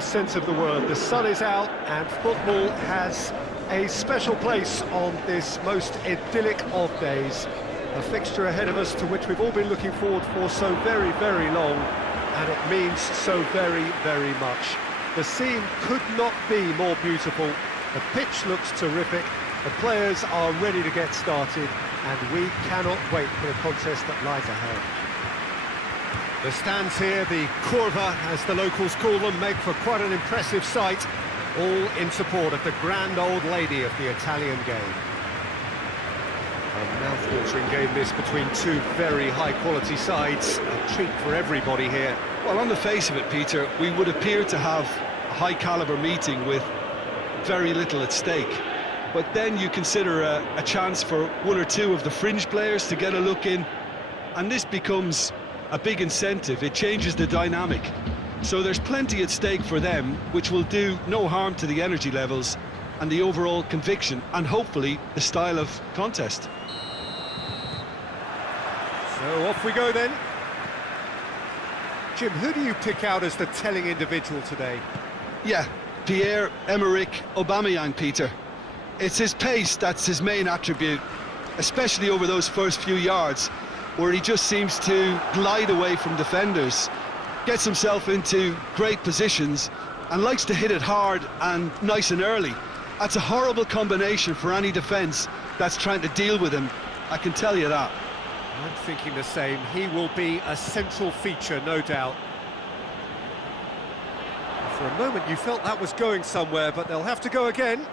every sense of the word. The sun is out and football has a special place on this most idyllic of days. A fixture ahead of us to which we've all been looking forward for so very, very long, and it means so very, very much. The scene could not be more beautiful. The pitch looks terrific. The players are ready to get started, and we cannot wait for the contest that lies ahead. The stands here, the curva, as the locals call them, make for quite an impressive sight, all in support of the grand old lady of the Italian game. A mouth-watering game this between two very high-quality sides, a treat for everybody here. Well, on the face of it, Peter, we would appear to have a high-caliber meeting with very little at stake. But then you consider a chance for one or two of the fringe players to get a look in, and this becomes a big incentive. It changes the dynamic. So there's plenty at stake for them, which will do no harm to the energy levels and the overall conviction, and hopefully the style of contest. So off we go then. Jim, who do you pick out as the telling individual today? Yeah, Pierre-Emerick Aubameyang, Peter. It's his pace that's his main attribute, especially over those first few yards, where he just seems to glide away from defenders, gets himself into great positions, and likes to hit it hard and nice and early. That's a horrible combination for any defence that's trying to deal with him, I can tell you that. I'm thinking the same. He will be a central feature, no doubt. For a moment you felt that was going somewhere, but they'll have to go again.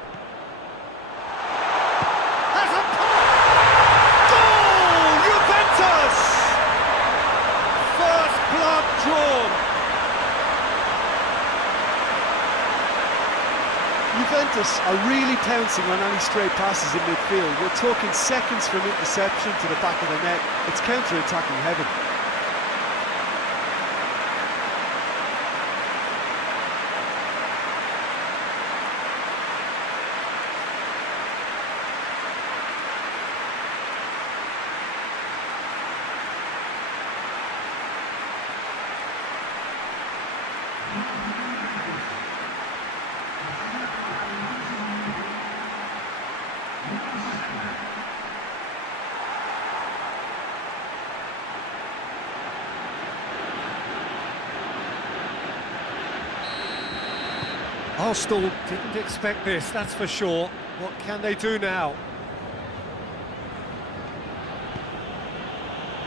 Has a goal! Juventus! First blood drawn. Juventus are really pouncing on any stray passes in midfield. We're talking seconds from interception to the back of the net. It's counter-attacking heaven. Arsenal didn't expect this, that's for sure. What can they do now?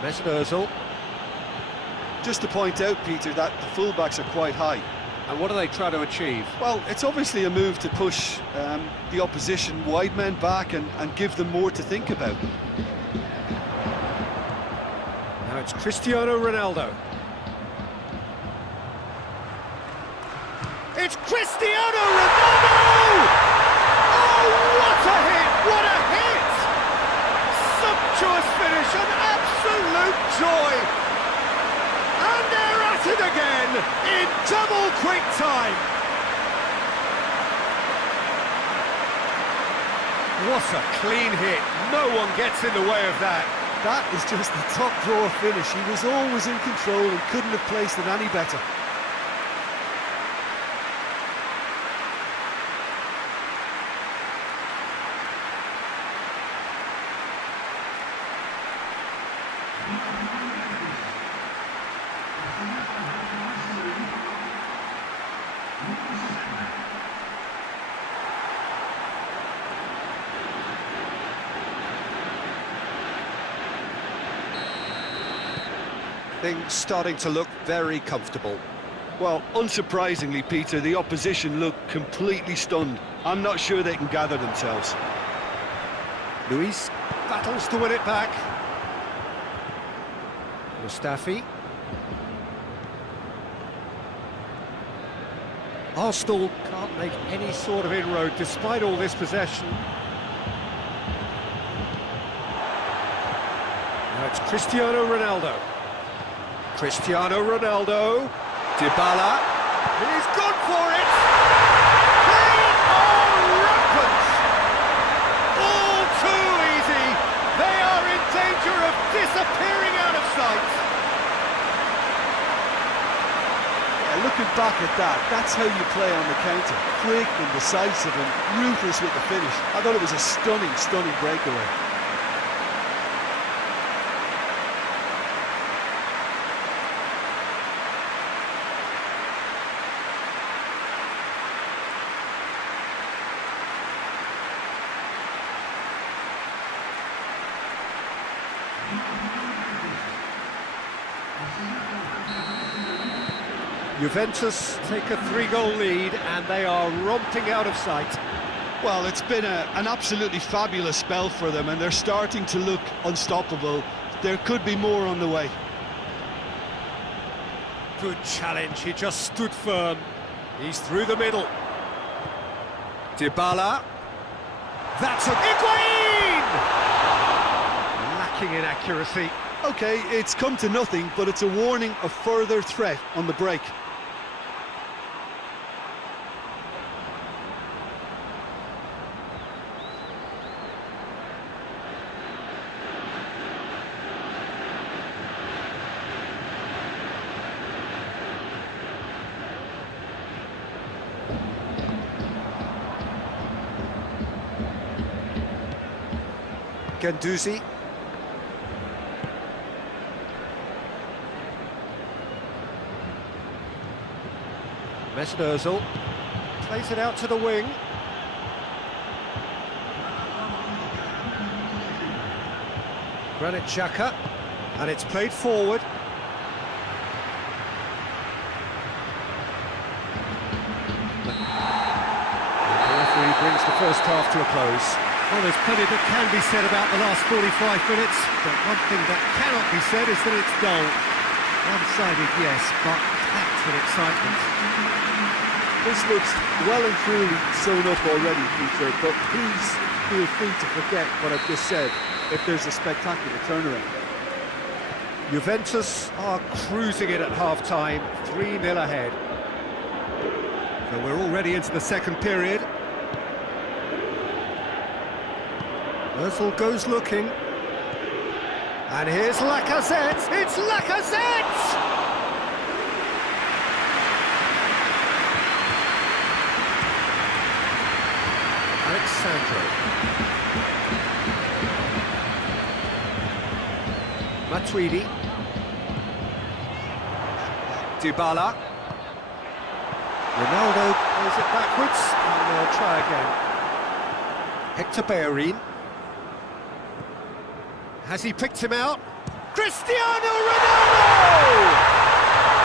Mesut Ozil. Just to point out, Peter, that the fullbacks are quite high. And what do they try to achieve? Well, it's obviously a move to push the opposition wide men back and give them more to think about. Now it's Cristiano Ronaldo. It's Cristiano Ronaldo! Oh, what a hit! What a hit! Sumptuous finish, an absolute joy! And they're at it again in double quick time! What a clean hit! No one gets in the way of that. That is just the top drawer finish. He was always in control and couldn't have placed it any better. Things starting to look very comfortable. Well, unsurprisingly, Peter, the opposition look completely stunned. I'm not sure they can gather themselves. Luis battles to win it back. Mustafi. Arsenal can't make any sort of inroad despite all this possession. Now it's Cristiano Ronaldo. Cristiano Ronaldo. Dybala. He's gone for it! They are rampant! All too easy! They are in danger of disappearing out of sight! Yeah, looking back at that. That's how you play on the counter. Quick and decisive and ruthless with the finish. I thought it was a stunning, stunning breakaway. Juventus take a 3-goal lead and they are romping out of sight. Well, it's been an absolutely fabulous spell for them, and they're starting to look unstoppable. There could be more on the way. Good challenge, he just stood firm. He's through the middle. Dybala. That's a... Higuain! Lacking in accuracy. Okay, it's come to nothing, but it's a warning of further threat on the break. Guendouzi. Mesut Ozil plays it out to the wing. Granit Xhaka, and it's played forward. The referee brings the first half to a close. Well, there's plenty that can be said about the last 45 minutes, but one thing that cannot be said is that it's dull. One-sided, yes, but packed with excitement. This looks well and truly sewn up already, Peter, but please feel free to forget what I've just said if there's a spectacular turnaround. Juventus are cruising it at half-time, 3-0 ahead. So we're already into the second period. Ozil goes looking. And here's Lacazette. It's Lacazette! Alexandro. Matuidi. Dybala. Ronaldo plays it backwards, and they'll try again. Hector Bellerin. Has he picked him out? Cristiano Ronaldo!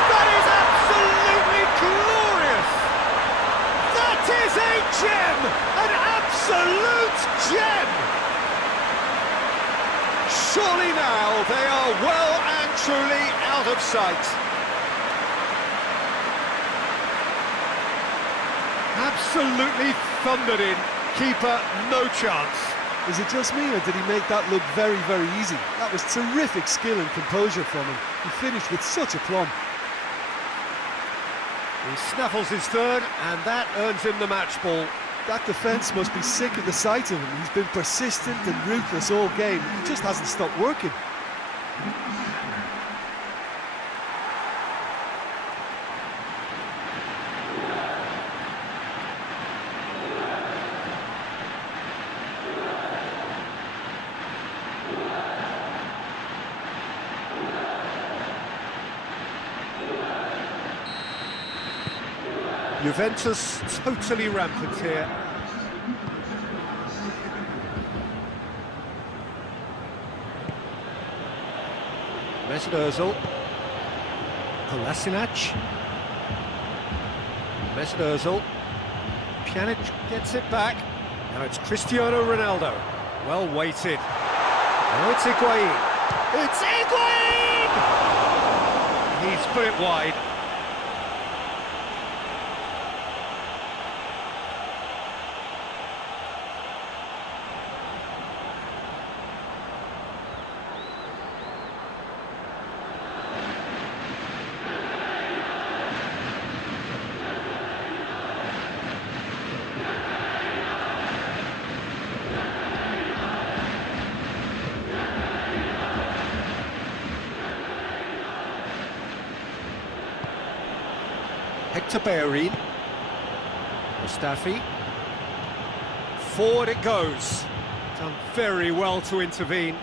That is absolutely glorious! That is a gem! An absolute gem! Surely now they are well and truly out of sight. Absolutely thundered in. Keeper, no chance. Is it just me, or did he make that look very, very easy? That was terrific skill and composure from him. He finished with such aplomb. He snaffles his third, and that earns him the match ball. That defence must be sick of the sight of him. He's been persistent and ruthless all game. He just hasn't stopped working. Juventus totally rampant here. Mesut Ozil. Kolasinac. Mesut Ozil. Pjanic gets it back. Now it's Cristiano Ronaldo. Well weighted. Now it's Higuain. It's Higuain! He's put it wide. Hector Bellerin. Mustafi. Forward it goes. Done very well to intervene.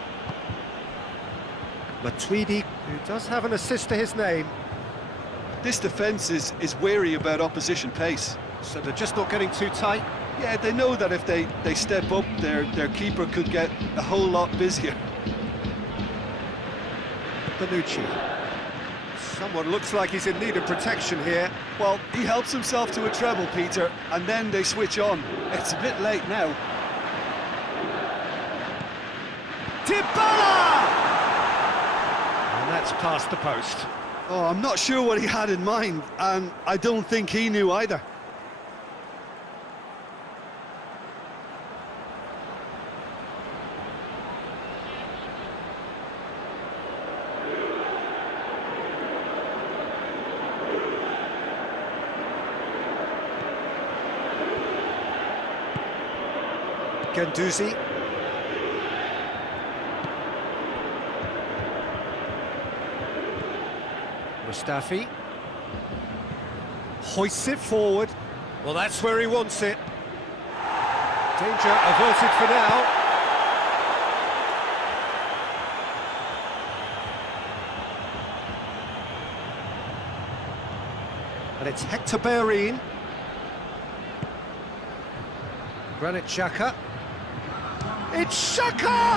Matuidi, who does have an assist to his name. This defence is wary about opposition pace. So they're just not getting too tight. Yeah, they know that if they step up, their keeper could get a whole lot busier. Bonucci. Someone looks like he's in need of protection here. Well, he helps himself to a treble, Peter, and then they switch on. It's a bit late now. Dybala! And that's past the post. Oh, I'm not sure what he had in mind, and I don't think he knew either. Guendouzi. Mustafi. Hoists it forward. Well, that's where he wants it. Danger averted for now. And it's Hector Bellerin. Granit Xhaka. It's Xhaka!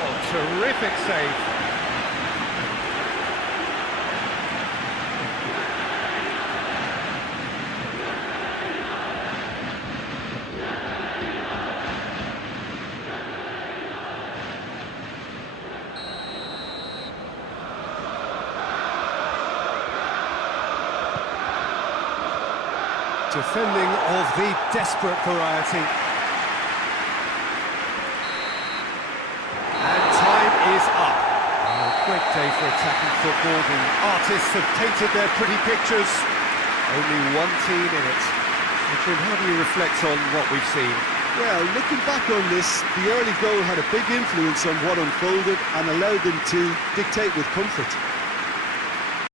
Oh, terrific save. Defending of the desperate variety. And time is up. Oh, great day for attacking football. The artists have painted their pretty pictures. Only one team in it. Jim, how do you reflect on what we've seen? Well, looking back on this, the early goal had a big influence on what unfolded and allowed them to dictate with comfort.